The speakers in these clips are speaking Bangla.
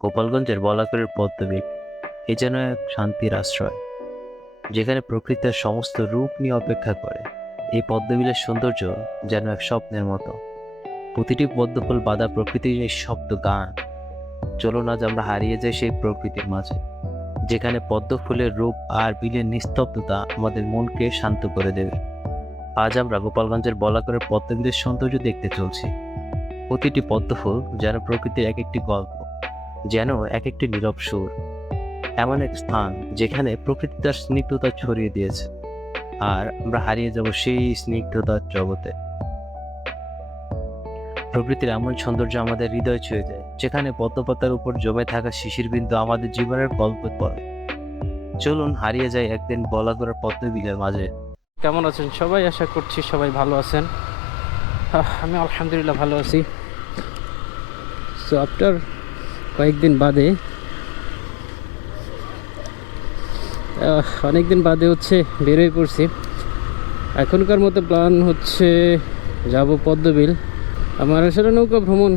গোপালগঞ্জের বলাকরের পদ্মবিল এ যেন এক শান্তির আশ্রয়, যেখানে প্রকৃতির সমস্ত রূপ নিয়ে অপেক্ষা করে। এই পদ্মবিলের সৌন্দর্য যেন এক স্বপ্নের মতো। প্রতিটি পদ্মফুল বাঁধা প্রকৃতির শব্দ গান। চলুন আজ আমরা হারিয়ে যাই সেই প্রকৃতির মাঝে, যেখানে পদ্ম ফুলের রূপ আর বিলের নিস্তব্ধতা আমাদের মনকে শান্ত করে দেবে। আজ আমরা গোপালগঞ্জের বলাকরের পদ্মবিলের সৌন্দর্য দেখতে চলছি। প্রতিটি পদ্মফুল যেন প্রকৃতির এক একটি গল্প যেন এক একটি নীরব সুর, এমন এক স্থান যেখানে প্রকৃতি তার স্নিগ্ধতা ছড়িয়ে দিয়েছে। আর আমরা হারিয়ে যাব সেই স্নিগ্ধতার জগতে। প্রকৃতির এমন সৌন্দর্য আমাদের হৃদয় ছুঁয়ে যায়, যেখানে পদ্মপাতার উপর জমে থাকা শিশির বিন্দু আমাদের জীবনের গল্প পড়ে চলুন হারিয়ে যায় একদিন বলা করে পদ্মবিলের মাঝে। কেমন আছেন সবাই? আশা করছি সবাই ভালো আছেন। আমি আলহামদুলিল্লাহ ভালো আছি। সো আফটার কয়েকদিন বাদে অনেক দিন বাদে হচ্ছে বেরোয় পড়ছি। এখনকার মতো প্ল্যান হচ্ছে যাব পদ্মবিল। আমার আসলে নৌকা ভ্রমণ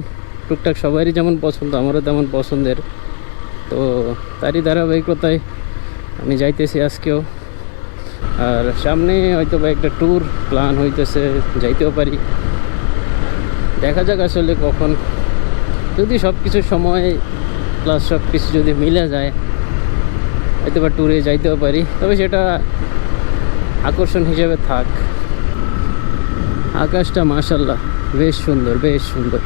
টুকটাক সবারই যেমন পছন্দ, আমারও তেমন পছন্দের। তো তারই ধারাবাহিকতায় আমি যাইতেছি আজকেও। আর সামনে হয়তো বা একটা ট্যুর প্ল্যান হইতেছে, যাইতেও পারি। দেখা যাক আসলে কখন যদি সব কিছু সময় প্লাস সব কিছু যদি মিলে যায় হয়তো বা ট্যুরে যাইতেও পারি। তবে সেটা আকর্ষণ হিসেবে থাক। আকাশটা মাশাল্লাহ বেশ সুন্দর বেশ সুন্দর।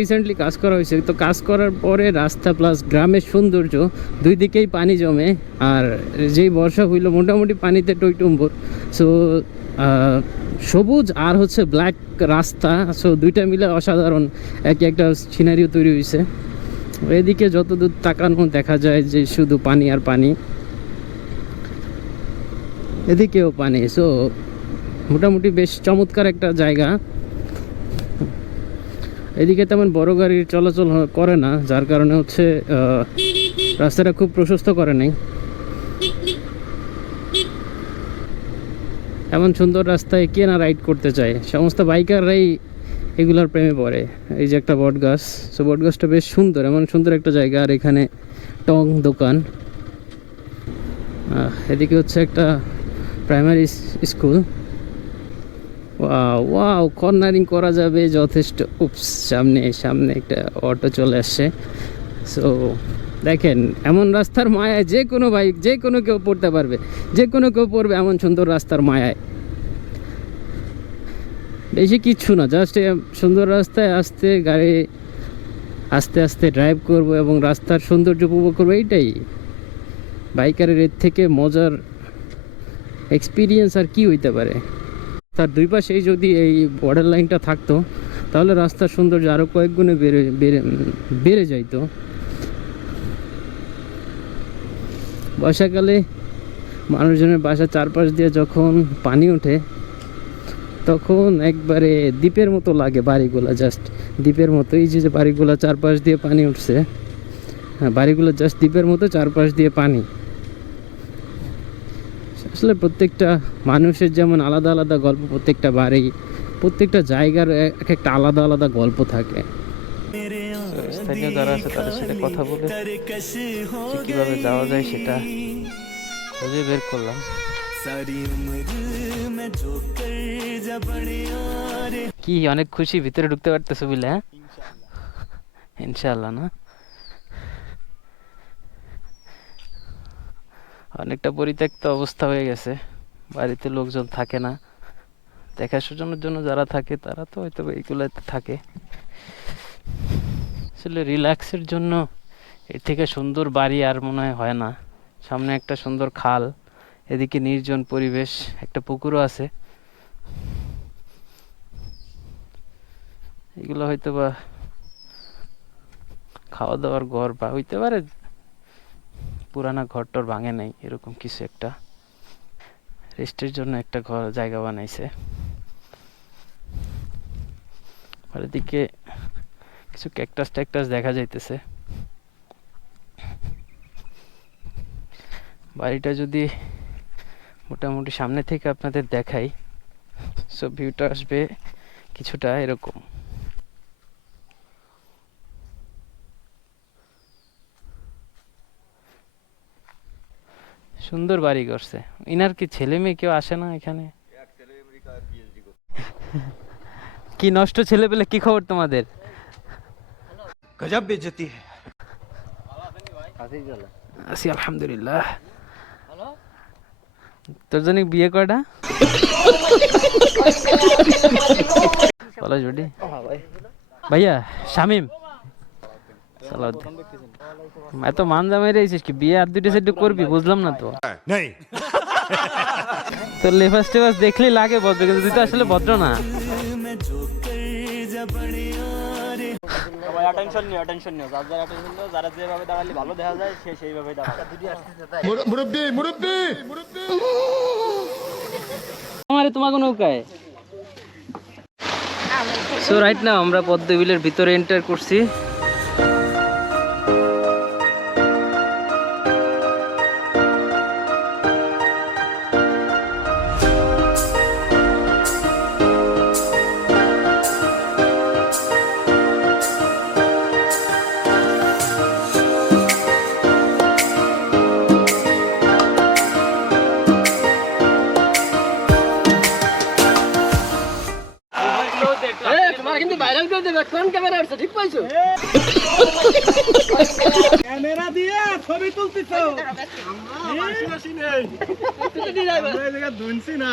রিসেন্টলি কাজ করা হয়েছে। তো কাজ করার পরে রাস্তা প্লাস গ্রামের সৌন্দর্য, দুই দিকেই পানি জমে। আর যেই বর্ষা হইল, মোটামুটি পানিতে টইটুম্বর। সো সবুজ আর হচ্ছে ব্ল্যাক রাস্তা। সো দুইটা মিলে অসাধারণ এক একটা সিনারিও তৈরি হয়েছে এদিকে যত দূর তাকানো দেখা যায় যে শুধু পানি আর পানি। এদিকেও পানি। সো মোটামুটি বেশ চমৎকার একটা জায়গা। এদিকে তেমন বড় গাড়ির চলাচল করে না, যার কারণে হচ্ছে রাস্তাটা খুব প্রশস্ত করে নাই। এমন সুন্দর রাস্তায় কে না রাইড করতে চায়? সমস্ত বাইকাররাই এগুলোর প্রেমে পড়ে। এই যে একটা বট গাছ সো বট গাছটা বেশ সুন্দর, এমন সুন্দর একটা জায়গা। আর এখানে টং দোকান। এদিকে হচ্ছে একটা প্রাইমারি স্কুল ওয়াও কর্নারিং করা যাবে যথেষ্ট। উপস সামনে সামনে একটা অটো চলে আসছে। সো দেখেন, এমন রাস্তার মায়ায় যে কোনো বাইক যে কোনো কেউ পড়তে পারবে। যে কোনো কেউ পড়বে এমন সুন্দর রাস্তার মায়ায়। বেশি কিচ্ছু না জাস্ট সুন্দর রাস্তায় আসতে, গাড়ি আস্তে আস্তে ড্রাইভ করব এবং রাস্তার সৌন্দর্য উপভোগ করব, এইটাই। বাইকারের এর থেকে মজার এক্সপিরিয়েন্স আর কি হইতে পারে? তার দুই পাশেই যদি এই বর্ডার লাইনটা থাকতো, তাহলে রাস্তার সৌন্দর্য আরও কয়েক গুণে বেড়ে বেড়ে বেড়ে যাইতো। বর্ষাকালে মানুষজনের বাসার চারপাশ দিয়ে যখন পানি ওঠে, তখন একবারে দ্বীপের মতো লাগে বাড়িগুলো জাস্ট দ্বীপের মতো এই যে বাড়িগুলো চারপাশ দিয়ে পানি উঠছে। হ্যাঁ বাড়িগুলো জাস্ট দ্বীপের মতো চারপাশ দিয়ে পানি। আসলে প্রত্যেকটা মানুষের যেমন আলাদা আলাদা গল্প, প্রত্যেকটা বাড়ি, প্রত্যেকটা জায়গার এক একটা আলাদা আলাদা গল্প থাকে। স্থানীয় যারা আছে তাদের সাথে কথা বলে কীভাবে যাওয়া যায় সেটা খুঁজে বের করলাম। কি অনেক খুশি, ভিতরে ঢুকতে পারতেছো বুঝলে হ্যাঁ? ইনশাল্লাহ না? অনেকটা পরিত্যক্ত অবস্থা হয়ে গেছে। বাড়িতে লোকজন থাকে না। দেখাশোনার জন্য যারা থাকে, তারা তো হয়তো এইগুলোতে থাকে। আসলে রিল্যাক্সের জন্য এর থেকে সুন্দর বাড়ি আর মনে হয় হয় না। সামনে একটা সুন্দর খাল, এদিকে নির্জন পরিবেশ, একটা পুকুরও আছে। এগুলো হয়তো বা খাওয়া দাওয়ার ঘর বা হইতে পারে, পুরানা ঘর টর ভাঙে নাই, এরকম কিছু একটা। রেস্টের জন্য একটা ঘর, জায়গা বানাইছে। আর এদিকে কিছু ক্যাকটাস ট্যাকটাস দেখা যাইতেছে। বাড়িটা যদি মোটামুটি সামনে থেকে আপনাদের দেখাই সো ভিউটা আসবে কিছুটা এরকম। সুন্দর বাড়ি করছে। ইনার কি ছেলে মেয়ে কেউ আসে না এখানে? কি নষ্ট ছেলে পেলে কি খবর তোমাদের? गजब बेइज्जती है আছি আলহামদুলিল্লাহ তোর জন্য বিয়ে কয়টা কলেজ বেটি ভাইয়া শামিম সালাউদ্দিন এত মান জামাই রয়েছিস কি বিয়ে আর দুটো সেটু করবি বুঝলাম না তো नहीं তোর লেফাস টেফাস দেখলেই লাগে ভদ্র কিন্তু তুই তো আসলে ভদ্র না সবাই অ্যাটেনশন নিও অ্যাটেনশন নিও। যার যার অ্যাটেনশন নিও যারা যেভাবে দাঁড়ালে ভালো দেখা যায় সে সেইভাবে দাঁড়ায়। আমারে তোমাকে নৌকায় সো রাইট না আমরা পদ্মবিলের ভিতরে এন্টার করছি। ঠিক পাইছো? ক্যামেরা দিয়ে ছবি তুলতেছো। ধুনছি না।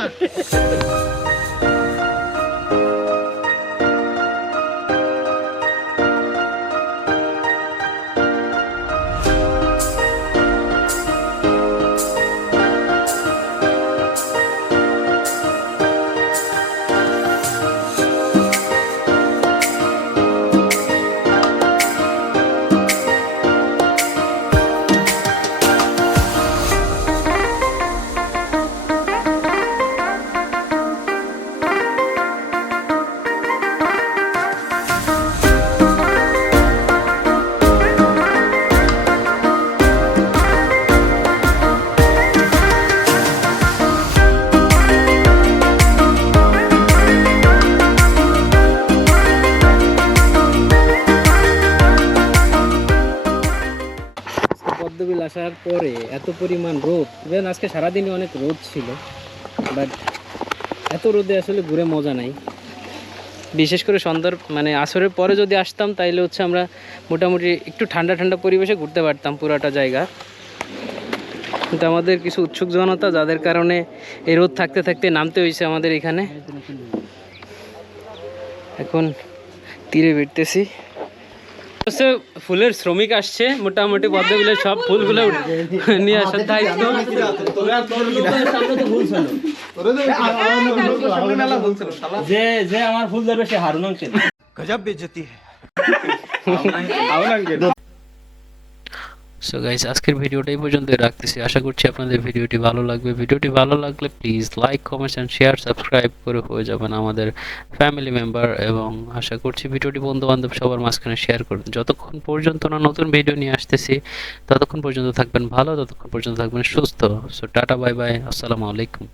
আসার পরে এত পরিমাণ রোদ ইভেন আজকে সারাদিনই অনেক রোদ ছিল বাট এত রোদে আসলে ঘুরে মজা নাই। বিশেষ করে সন্ধ্যার মানে আসরের পরে যদি আসতাম, তাইলে হচ্ছে আমরা মোটামুটি একটু ঠান্ডা ঠান্ডা পরিবেশে ঘুরতে পারতাম পুরাটা জায়গা। কিন্তু আমাদের কিছু উৎসুক জনতা, যাদের কারণে এই রোদ থাকতে থাকতে নামতে হয়েছে আমাদের এখানে। এখন তীরে বেরতেছি হচ্ছে ফুলের শ্রমিক আসছে মোটামুটি পদ্ম ফুলের সব ফুলগুলো নিয়ে আসার দায়িত্ব যে যে আমার ফুল ধরবে সে হারুন গজব বেজতি। সো গাইস আজকের ভিডিওটাই পর্যন্ত রাখতেছি। আশা করছি আপনাদের ভিডিওটি ভালো লাগবে। ভিডিওটি ভালো লাগলে please like comment and share subscribe করে হয়ে যাবেন আমাদের ফ্যামিলি মেম্বার এবং আশা করছি ভিডিওটি বন্ধুবান্ধব সবার মাঝখানে শেয়ার করবেন। যতক্ষণ পর্যন্ত না নতুন ভিডিও নিয়ে আসতেছি, ততক্ষণ পর্যন্ত থাকবেন ভালো, ততক্ষণ পর্যন্ত থাকবেন সুস্থ। সো টাটা বাই বাই আসসালামু আলাইকুম।